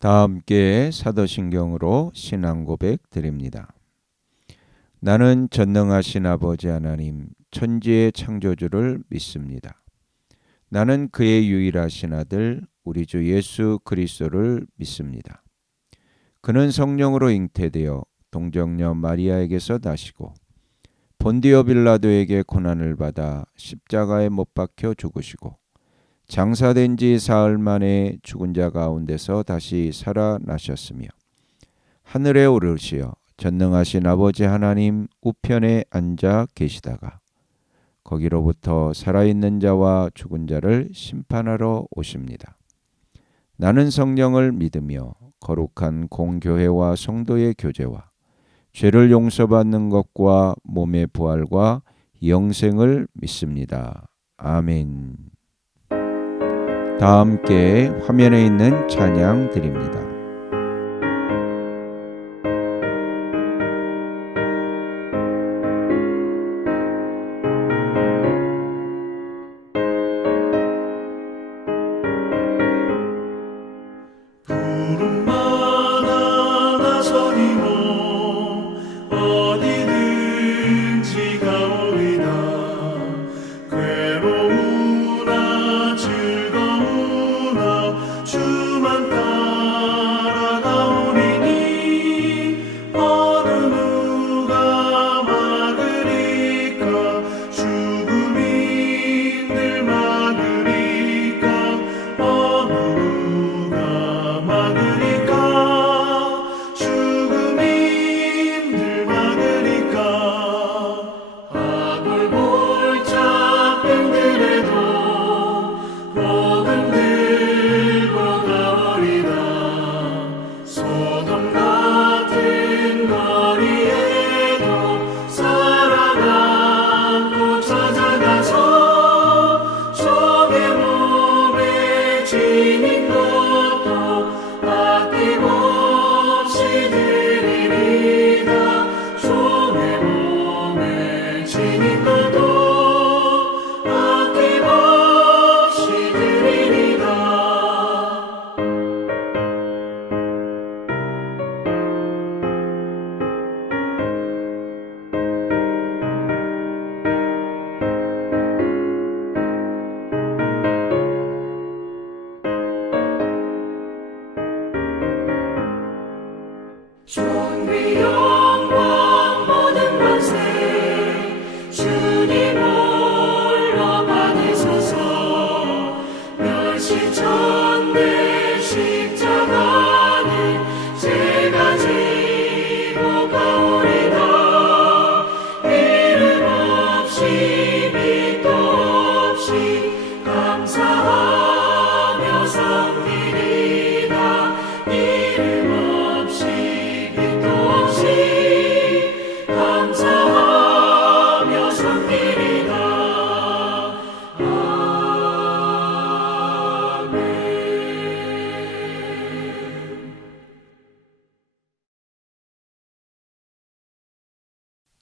다 함께 사도신경으로 신앙 고백 드립니다. 나는 전능하신 아버지 하나님 천지의 창조주를 믿습니다. 나는 그의 유일하신 아들 우리 주 예수 그리스도를 믿습니다. 그는 성령으로 잉태되어 동정녀 마리아에게서 나시고 본디오 빌라도에게 고난을 받아 십자가에 못 박혀 죽으시고 장사된 지 사흘 만에 죽은 자 가운데서 다시 살아나셨으며 하늘에 오르시어 전능하신 아버지 하나님 우편에 앉아 계시다가 거기로부터 살아있는 자와 죽은 자를 심판하러 오십니다. 나는 성령을 믿으며 거룩한 공교회와 성도의 교제와 죄를 용서받는 것과 몸의 부활과 영생을 믿습니다. 아멘. 다 함께 화면에 있는 찬양 드립니다.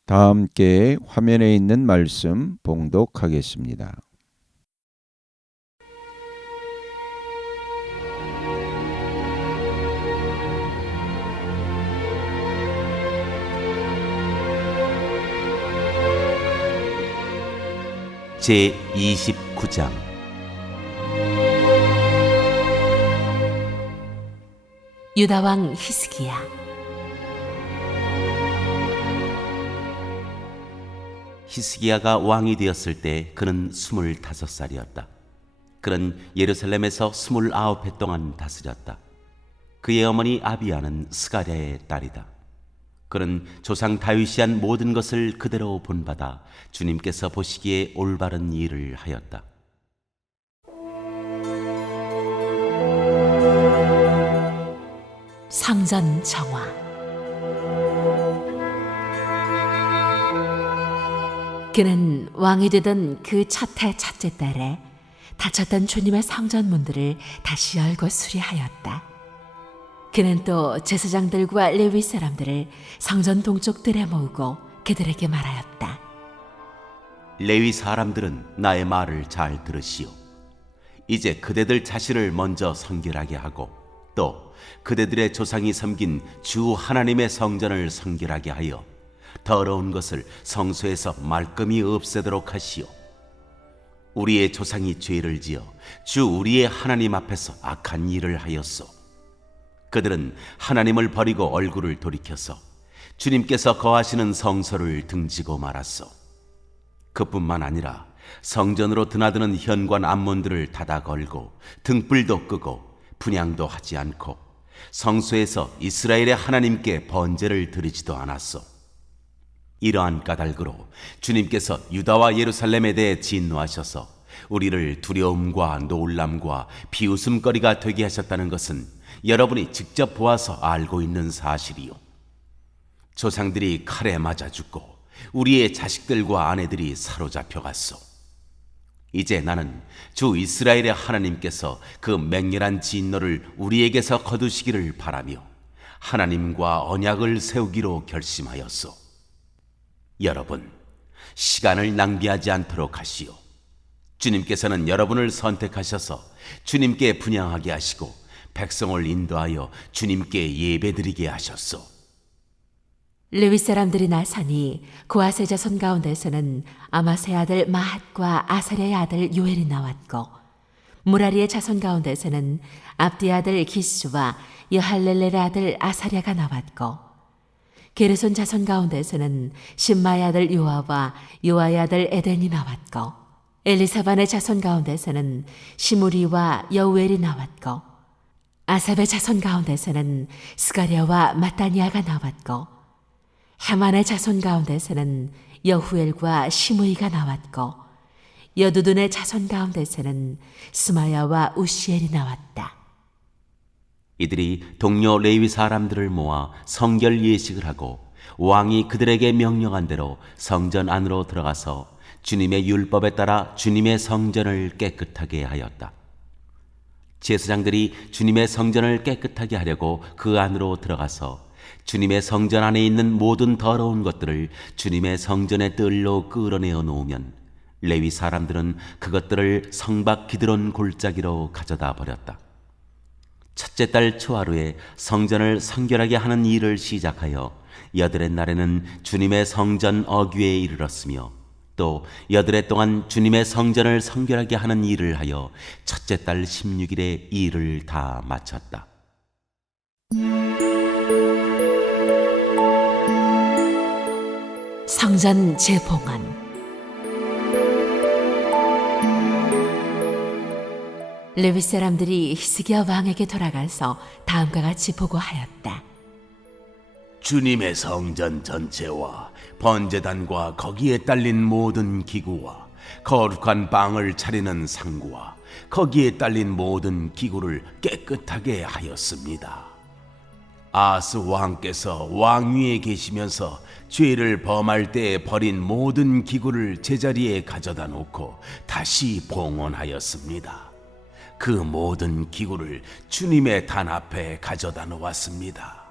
다 함께 화면에 있는 말씀 봉독하겠습니다. 제29장 유다왕 히스기야. 히스기야가 왕이 되었을 때 그는 25살이었다. 그는 예루살렘에서 29해 동안 다스렸다. 그의 어머니 아비야는 스가랴의 딸이다. 그는 조상 다윗이 한 모든 것을 그대로 본받아 주님께서 보시기에 올바른 일을 하였다. 성전 정화. 그는 왕이 되던 그 첫 해 첫째 달에 닫혔던 주님의 성전 문들을 다시 열고 수리하였다. 그는 또 제사장들과 레위 사람들을 성전 동쪽들에 모으고 그들에게 말하였다. 레위 사람들은 나의 말을 잘 들으시오. 이제 그대들 자신을 먼저 선결하게 하고 또 그대들의 조상이 섬긴 주 하나님의 성전을 성결하게 하여 더러운 것을 성소에서 말끔히 없애도록 하시오. 우리의 조상이 죄를 지어 주 우리의 하나님 앞에서 악한 일을 하였소. 그들은 하나님을 버리고 얼굴을 돌이켜서 주님께서 거하시는 성소를 등지고 말았소. 그뿐만 아니라 성전으로 드나드는 현관 앞문들을 닫아 걸고 등불도 끄고 분향도 하지 않고 성소에서 이스라엘의 하나님께 번제를 드리지도 않았소. 이러한 까닭으로 주님께서 유다와 예루살렘에 대해 진노하셔서 우리를 두려움과 놀람과 비웃음거리가 되게 하셨다는 것은 여러분이 직접 보아서 알고 있는 사실이요. 조상들이 칼에 맞아 죽고 우리의 자식들과 아내들이 사로잡혀 갔소. 이제 나는 주 이스라엘의 하나님께서 그 맹렬한 진노를 우리에게서 거두시기를 바라며 하나님과 언약을 세우기로 결심하였소. 여러분, 시간을 낭비하지 않도록 하시오. 주님께서는 여러분을 선택하셔서 주님께 분향하게 하시고 백성을 인도하여 주님께 예배드리게 하셨소. 레위 사람들이 나서니 고아세 자손 가운데서는 아마세 아들 마핫과 아사랴의 아들 요엘이 나왔고, 무라리의 자손 가운데서는 압디 아들 기스와 여할렐렐의 아들 아사랴가 나왔고, 게르손 자손 가운데서는 심마의 아들 요아와 요아의 아들 에덴이 나왔고, 엘리사반의 자손 가운데서는 시무리와 여우엘이 나왔고, 아삽의 자손 가운데서는 스가랴와 마따니아가 나왔고, 헤만의 자손 가운데서는 여후엘과 시므이가 나왔고, 여두둔의 자손 가운데서는 스마야와 우시엘이 나왔다. 이들이 동료 레위 사람들을 모아 성결 예식을 하고 왕이 그들에게 명령한 대로 성전 안으로 들어가서 주님의 율법에 따라 주님의 성전을 깨끗하게 하였다. 제사장들이 주님의 성전을 깨끗하게 하려고 그 안으로 들어가서 주님의 성전 안에 있는 모든 더러운 것들을 주님의 성전의 뜰로 끌어내어 놓으면 레위 사람들은 그것들을 성박 기드론 골짜기로 가져다 버렸다. 첫째 달 초하루에 성전을 성결하게 하는 일을 시작하여 여드렛 날에는 주님의 성전 어귀에 이르렀으며, 또 여드렛 동안 주님의 성전을 성결하게 하는 일을 하여 첫째 달 16일에 일을 다 마쳤다. 성전 재봉헌. 레위 사람들이 히스기야 왕에게 돌아가서 다음과 같이 보고하였다. 주님의 성전 전체와 번제단과 거기에 딸린 모든 기구와 거룩한 빵을 차리는 상구와 거기에 딸린 모든 기구를 깨끗하게 하였습니다. 아스 왕께서 왕위에 계시면서 죄를 범할 때에 버린 모든 기구를 제자리에 가져다 놓고 다시 봉헌하였습니다. 그 모든 기구를 주님의 단 앞에 가져다 놓았습니다.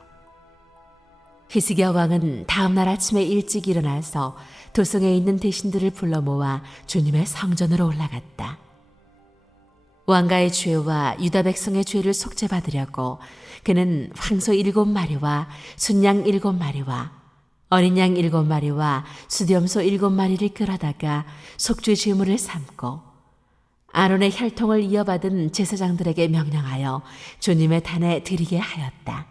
히스기야 왕은 다음 날 아침에 일찍 일어나서 도성에 있는 대신들을 불러 모아 주님의 성전으로 올라갔다. 왕가의 죄와 유다 백성의 죄를 속죄받으려고 그는 황소 7마리와 순양 7마리와 어린 양 7마리와 수염소 7마리를 끌어다가 속죄 제물을 삼고 아론의 혈통을 이어받은 제사장들에게 명령하여 주님의 단에 드리게 하였다.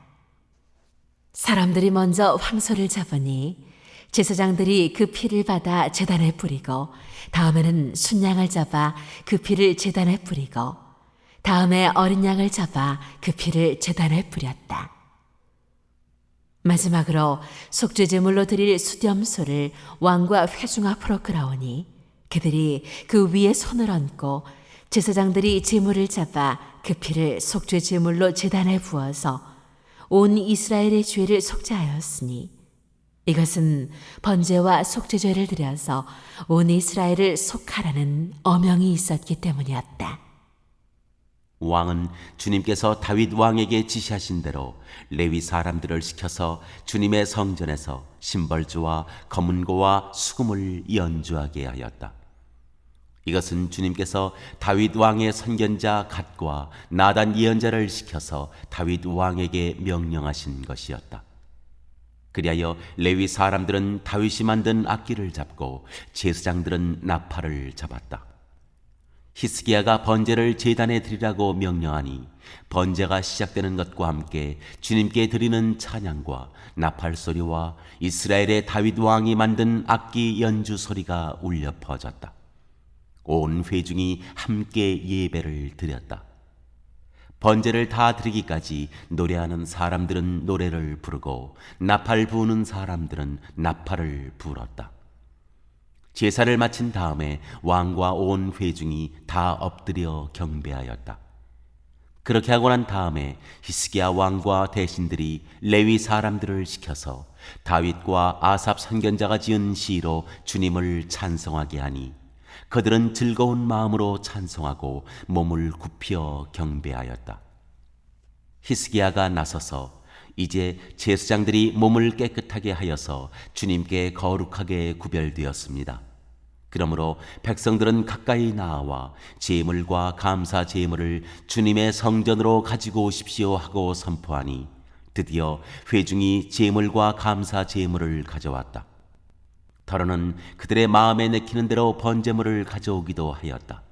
사람들이 먼저 황소를 잡으니 제사장들이 그 피를 받아 제단에 뿌리고, 다음에는 순양을 잡아 그 피를 제단에 뿌리고, 다음에 어린 양을 잡아 그 피를 제단에 뿌렸다. 마지막으로 속죄제물로 드릴 수염소를 왕과 회중 앞으로 끌어오니 그들이 그 위에 손을 얹고 제사장들이 제물을 잡아 그 피를 속죄제물로 제단에 부어서 온 이스라엘의 죄를 속죄하였으니, 이것은 번제와 속죄죄를 드려서 온 이스라엘을 속하라는 어명이 있었기 때문이었다. 왕은 주님께서 다윗 왕에게 지시하신 대로 레위 사람들을 시켜서 주님의 성전에서 심벌주와 검은고와 수금을 연주하게 하였다. 이것은 주님께서 다윗 왕의 선견자 갓과 나단 예언자를 시켜서 다윗 왕에게 명령하신 것이었다. 그리하여 레위 사람들은 다윗이 만든 악기를 잡고 제사장들은 나팔을 잡았다. 히스기야가 번제를 제단에 드리라고 명령하니 번제가 시작되는 것과 함께 주님께 드리는 찬양과 나팔 소리와 이스라엘의 다윗 왕이 만든 악기 연주 소리가 울려 퍼졌다. 온 회중이 함께 예배를 드렸다. 번제를 다 드리기까지 노래하는 사람들은 노래를 부르고 나팔 부는 사람들은 나팔을 불었다. 제사를 마친 다음에 왕과 온 회중이 다 엎드려 경배하였다. 그렇게 하고 난 다음에 히스기야 왕과 대신들이 레위 사람들을 시켜서 다윗과 아삽 선견자가 지은 시로 주님을 찬송하게 하니 그들은 즐거운 마음으로 찬송하고 몸을 굽혀 경배하였다. 히스기야가 나서서 이제 제사장들이 몸을 깨끗하게 하여서 주님께 거룩하게 구별되었습니다. 그러므로 백성들은 가까이 나와 제물과 감사 제물을 주님의 성전으로 가지고 오십시오 하고 선포하니 드디어 회중이 제물과 감사 제물을 가져왔다. 더러는 그들의 마음에 내키는 대로 번제물을 가져오기도 하였다.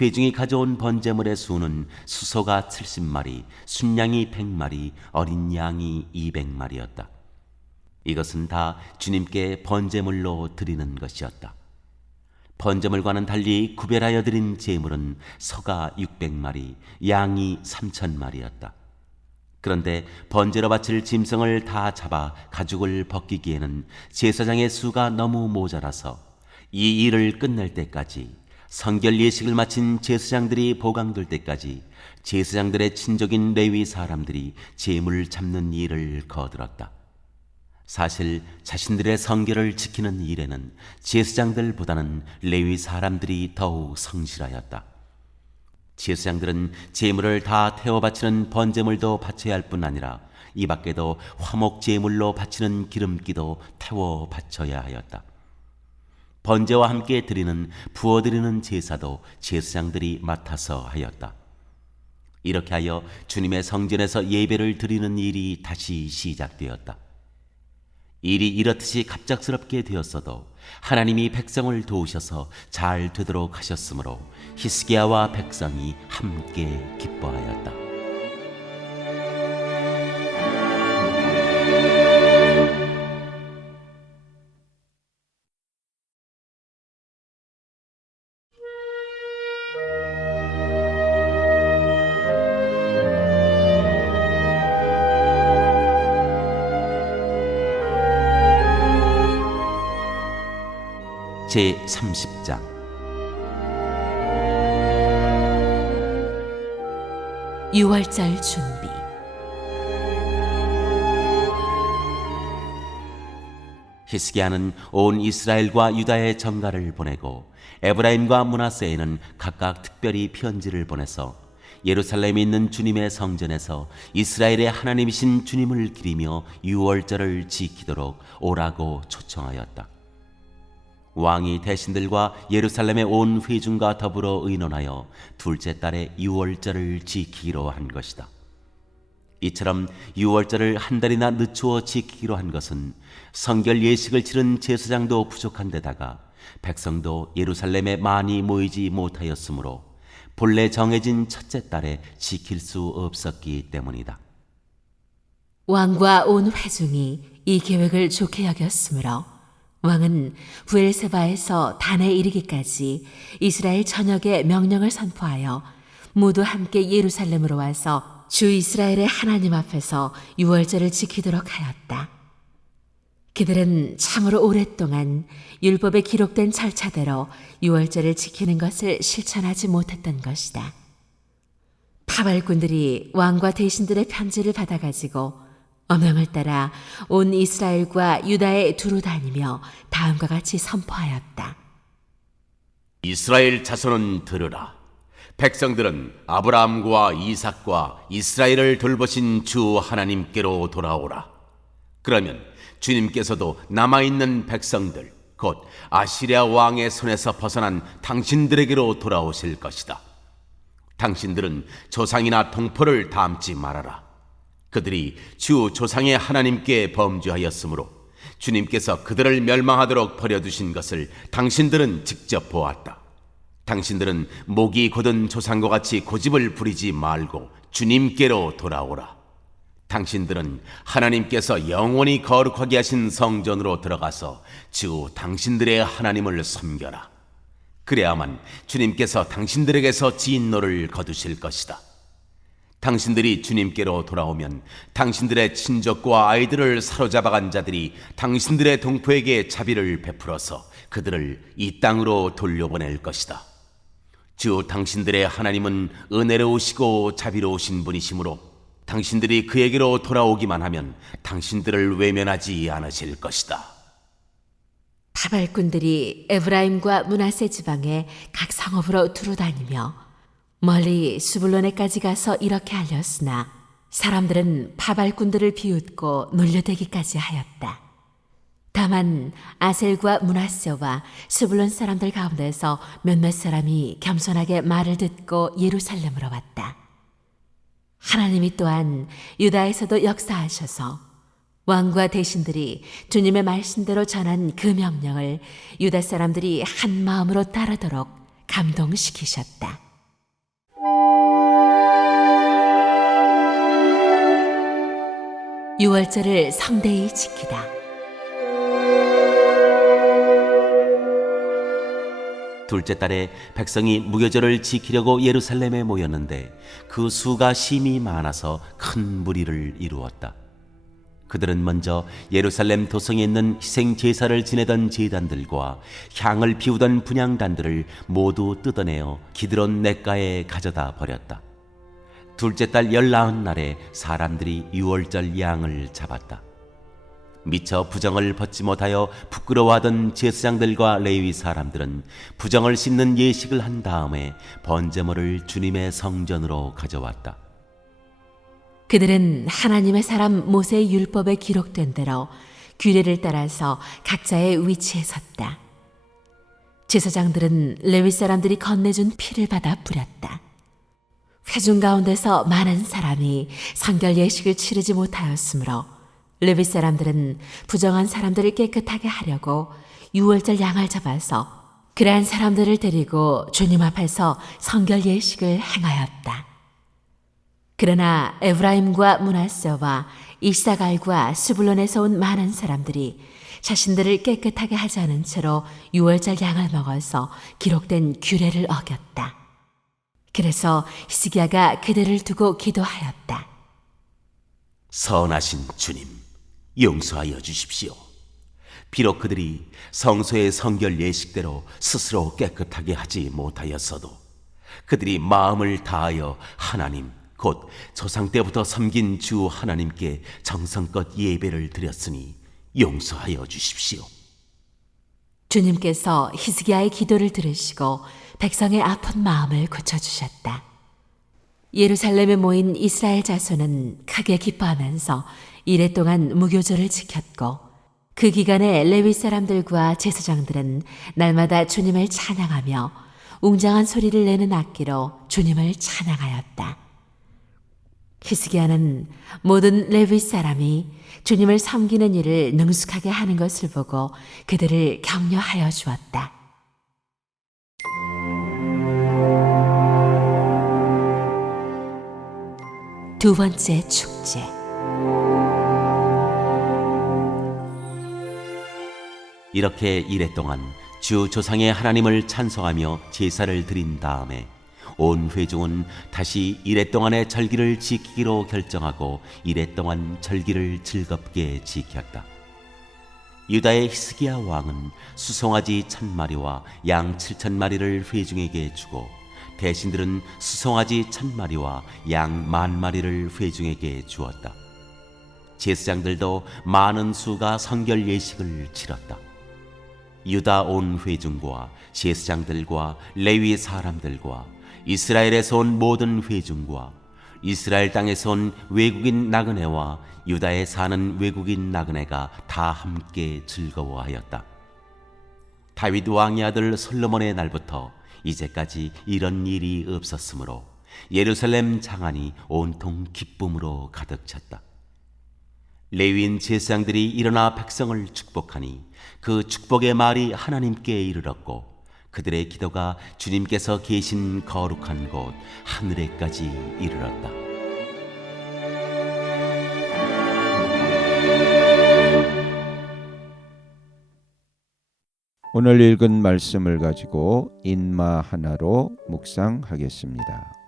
회중이 가져온 번제물의 수는 수소가 70마리, 순양이 100마리, 어린 양이 200마리였다. 이것은 다 주님께 번제물로 드리는 것이었다. 번제물과는 달리 구별하여 드린 제물은 소가 600마리, 양이 3,000마리였다. 그런데 번제로 바칠 짐승을 다 잡아 가죽을 벗기기에는 제사장의 수가 너무 모자라서 이 일을 끝낼 때까지, 성결 예식을 마친 제사장들이 보강될 때까지 제사장들의 친족인 레위 사람들이 제물 잡는 일을 거들었다. 사실 자신들의 성결을 지키는 일에는 제사장들보다는 레위 사람들이 더욱 성실하였다. 제사장들은 제물을 다 태워 바치는 번제물도 바쳐야 할 뿐 아니라 이 밖에도 화목 제물로 바치는 기름기도 태워 바쳐야 하였다. 번제와 함께 드리는 부어드리는 제사도 제사장들이 맡아서 하였다. 이렇게 하여 주님의 성전에서 예배를 드리는 일이 다시 시작되었다. 일이 이렇듯이 갑작스럽게 되었어도 하나님이 백성을 도우셔서 잘 되도록 하셨으므로 히스기야와 백성이 함께 기뻐하였다. 제30장 유월절 준비. 히스기야는 온 이스라엘과 유다의 정가를 보내고 에브라임과 므낫세에는 각각 특별히 편지를 보내서 예루살렘에 있는 주님의 성전에서 이스라엘의 하나님이신 주님을 기리며 유월절을 지키도록 오라고 초청하였다. 왕이 대신들과 예루살렘의 온 회중과 더불어 의논하여 둘째 달에 유월절을 지키기로 한 것이다. 이처럼 유월절을 한 달이나 늦추어 지키기로 한 것은 성결 예식을 치른 제사장도 부족한 데다가 백성도 예루살렘에 많이 모이지 못하였으므로 본래 정해진 첫째 달에 지킬 수 없었기 때문이다. 왕과 온 회중이 이 계획을 좋게 여겼으므로 왕은 부엘세바에서 단에 이르기까지 이스라엘 전역에 명령을 선포하여 모두 함께 예루살렘으로 와서 주 이스라엘의 하나님 앞에서 유월절을 지키도록 하였다. 그들은 참으로 오랫동안 율법에 기록된 절차대로 유월절을 지키는 것을 실천하지 못했던 것이다. 파발꾼들이 왕과 대신들의 편지를 받아가지고 어명을 따라 온 이스라엘과 유다에 두루 다니며 다음과 같이 선포하였다. 이스라엘 자손은 들으라. 백성들은 아브라함과 이삭과 이스라엘을 돌보신 주 하나님께로 돌아오라. 그러면 주님께서도 남아있는 백성들, 곧 아시리아 왕의 손에서 벗어난 당신들에게로 돌아오실 것이다. 당신들은 조상이나 동포를 닮지 말아라. 그들이 주 조상의 하나님께 범죄하였으므로 주님께서 그들을 멸망하도록 버려두신 것을 당신들은 직접 보았다. 당신들은 목이 곧은 조상과 같이 고집을 부리지 말고 주님께로 돌아오라. 당신들은 하나님께서 영원히 거룩하게 하신 성전으로 들어가서 주 당신들의 하나님을 섬겨라. 그래야만 주님께서 당신들에게서 진노를 거두실 것이다. 당신들이 주님께로 돌아오면 당신들의 친족과 아이들을 사로잡아간 자들이 당신들의 동포에게 자비를 베풀어서 그들을 이 땅으로 돌려보낼 것이다. 주 당신들의 하나님은 은혜로우시고 자비로우신 분이시므로 당신들이 그에게로 돌아오기만 하면 당신들을 외면하지 않으실 것이다. 바발꾼들이 에브라임과 므낫세 지방에 각 성읍으로 두루 다니며 멀리 수불론에까지 가서 이렇게 알렸으나 사람들은 바발꾼들을 비웃고 놀려대기까지 하였다. 다만 아셀과 므낫세와 수불론 사람들 가운데서 몇몇 사람이 겸손하게 말을 듣고 예루살렘으로 왔다. 하나님이 또한 유다에서도 역사하셔서 왕과 대신들이 주님의 말씀대로 전한 그 명령을 유다 사람들이 한 마음으로 따르도록 감동시키셨다. 유월절을 성대히 지키다. 둘째 달에 백성이 무교절을 지키려고 예루살렘에 모였는데 그 수가 심히 많아서 큰 무리를 이루었다. 그들은 먼저 예루살렘 도성에 있는 희생 제사를 지내던 제단들과 향을 피우던 분향단들을 모두 뜯어내어 기드론 냇가에 가져다 버렸다. 둘째 달 19날에 사람들이 유월절 양을 잡았다. 미처 부정을 벗지 못하여 부끄러워하던 제사장들과 레위 사람들은 부정을 씻는 예식을 한 다음에 번제물을 주님의 성전으로 가져왔다. 그들은 하나님의 사람 모세의 율법에 기록된 대로 규례를 따라서 각자의 위치에 섰다. 제사장들은 레위 사람들이 건네준 피를 받아 뿌렸다. 회중 가운데서 많은 사람이 성결 예식을 치르지 못하였으므로 레위 사람들은 부정한 사람들을 깨끗하게 하려고 유월절 양을 잡아서 그러한 사람들을 데리고 주님 앞에서 성결 예식을 행하였다. 그러나 에브라임과 므낫세와 이사갈과 스불론에서 온 많은 사람들이 자신들을 깨끗하게 하지 않은 채로 유월절 양을 먹어서 기록된 규례를 어겼다. 그래서 히스기야가 그들을 두고 기도하였다. 선하신 주님, 용서하여 주십시오. 비록 그들이 성소의 성결 예식대로 스스로 깨끗하게 하지 못하였어도 그들이 마음을 다하여 하나님 곧 조상 때부터 섬긴 주 하나님께 정성껏 예배를 드렸으니 용서하여 주십시오. 주님께서 히스기야의 기도를 들으시고 백성의 아픈 마음을 고쳐주셨다. 예루살렘에 모인 이스라엘 자손은 크게 기뻐하면서 이래 동안 무교절을 지켰고 그 기간에 레위 사람들과 제사장들은 날마다 주님을 찬양하며 웅장한 소리를 내는 악기로 주님을 찬양하였다. 히스기야는 모든 레위 사람이 주님을 섬기는 일을 능숙하게 하는 것을 보고 그들을 격려하여 주었다. 두 번째 축제. 이렇게 이래 동안 주 조상의 하나님을 찬송하며 제사를 드린 다음에 온 회중은 다시 이래 동안의 절기를 지키기로 결정하고 이래 동안 절기를 즐겁게 지켰다. 유다의 히스기야 왕은 수송아지 1000마리와 양 7000마리를 회중에게 주고 대신들은 수송아지 1000마리와 양 10,000마리를 회중에게 주었다. 제사장들도 많은 수가 성결 예식을 치렀다. 유다 온 회중과 제사장들과 레위 사람들과 이스라엘에서 온 모든 회중과 이스라엘 땅에서 온 외국인 나그네와 유다에 사는 외국인 나그네가 다 함께 즐거워하였다. 다윗 왕의 아들 솔로몬의 날부터 이제까지 이런 일이 없었으므로 예루살렘 장안이 온통 기쁨으로 가득 찼다. 레위인 제사장들이 일어나 백성을 축복하니 그 축복의 말이 하나님께 이르렀고 그들의 기도가 주님께서 계신 거룩한 곳 하늘에까지 이르렀다. 오늘 읽은 말씀을 가지고 인마 하나로 묵상하겠습니다.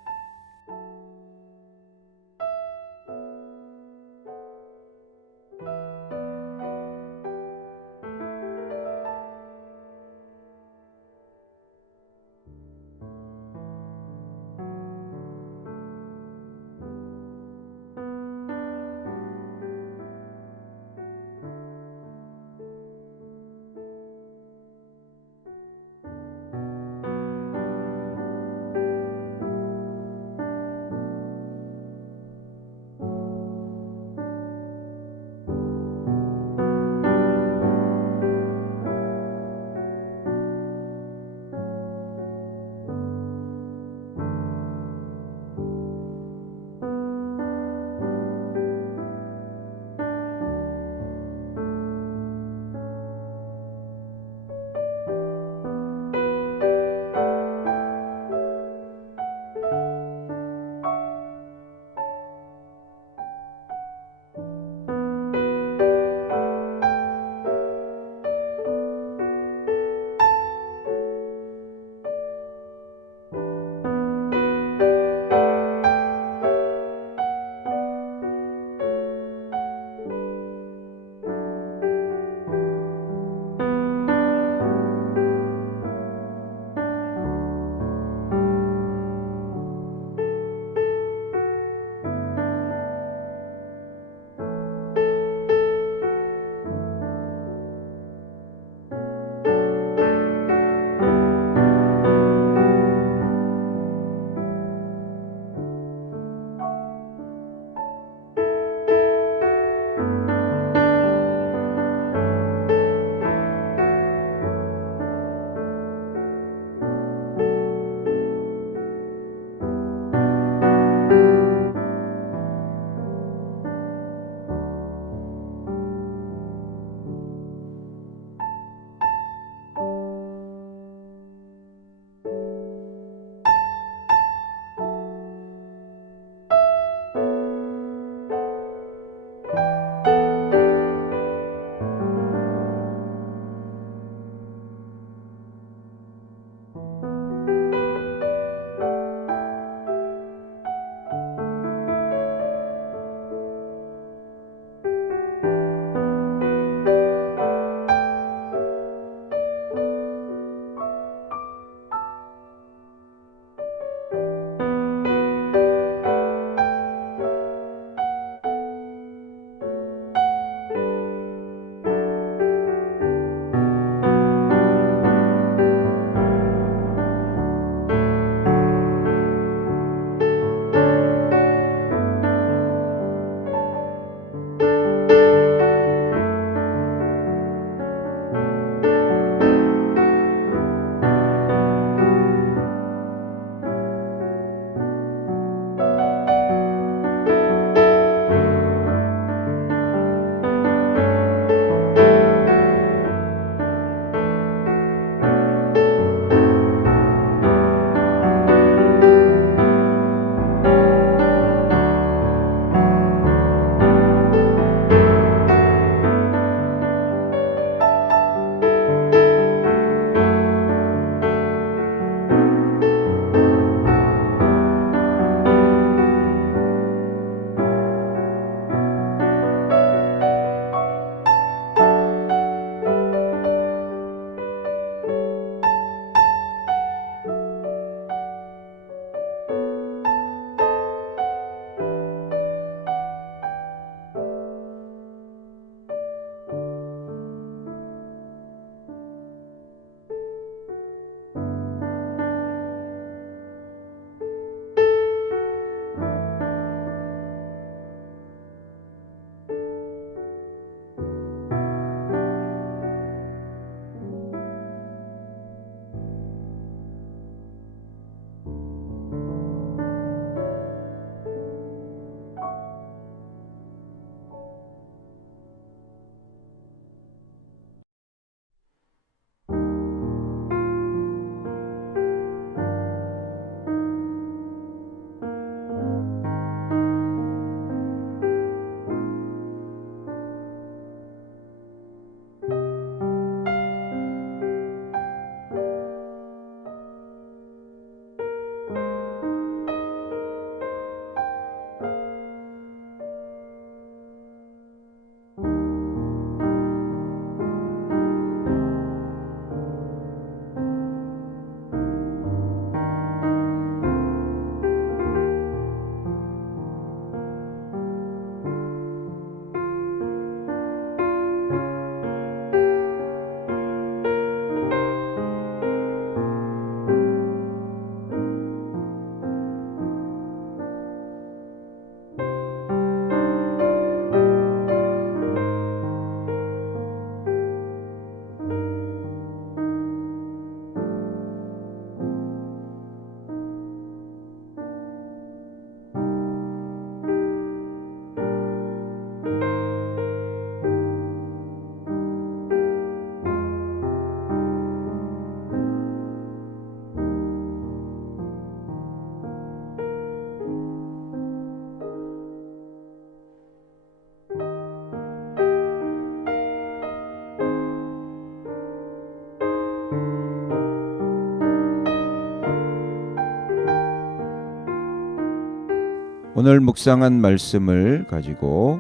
오늘 묵상한 말씀을 가지고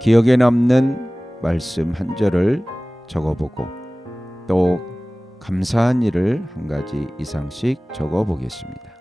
기억에 남는 말씀 한 절을 적어보고 또 감사한 일을 한 가지 이상씩 적어보겠습니다.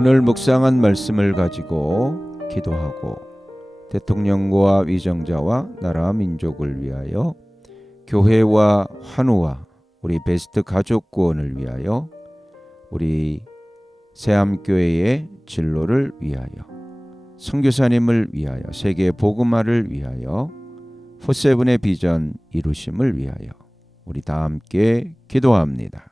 오늘 묵상한 말씀을 가지고 기도하고 대통령과 위정자와 나라 민족을 위하여 교회와 환우와 우리 베스트 가족 구원을 위하여 우리 새암교회의 진로를 위하여 선교사님을 위하여 세계 복음화를 위하여 포세븐의 비전 이루심을 위하여 우리 다 함께 기도합니다.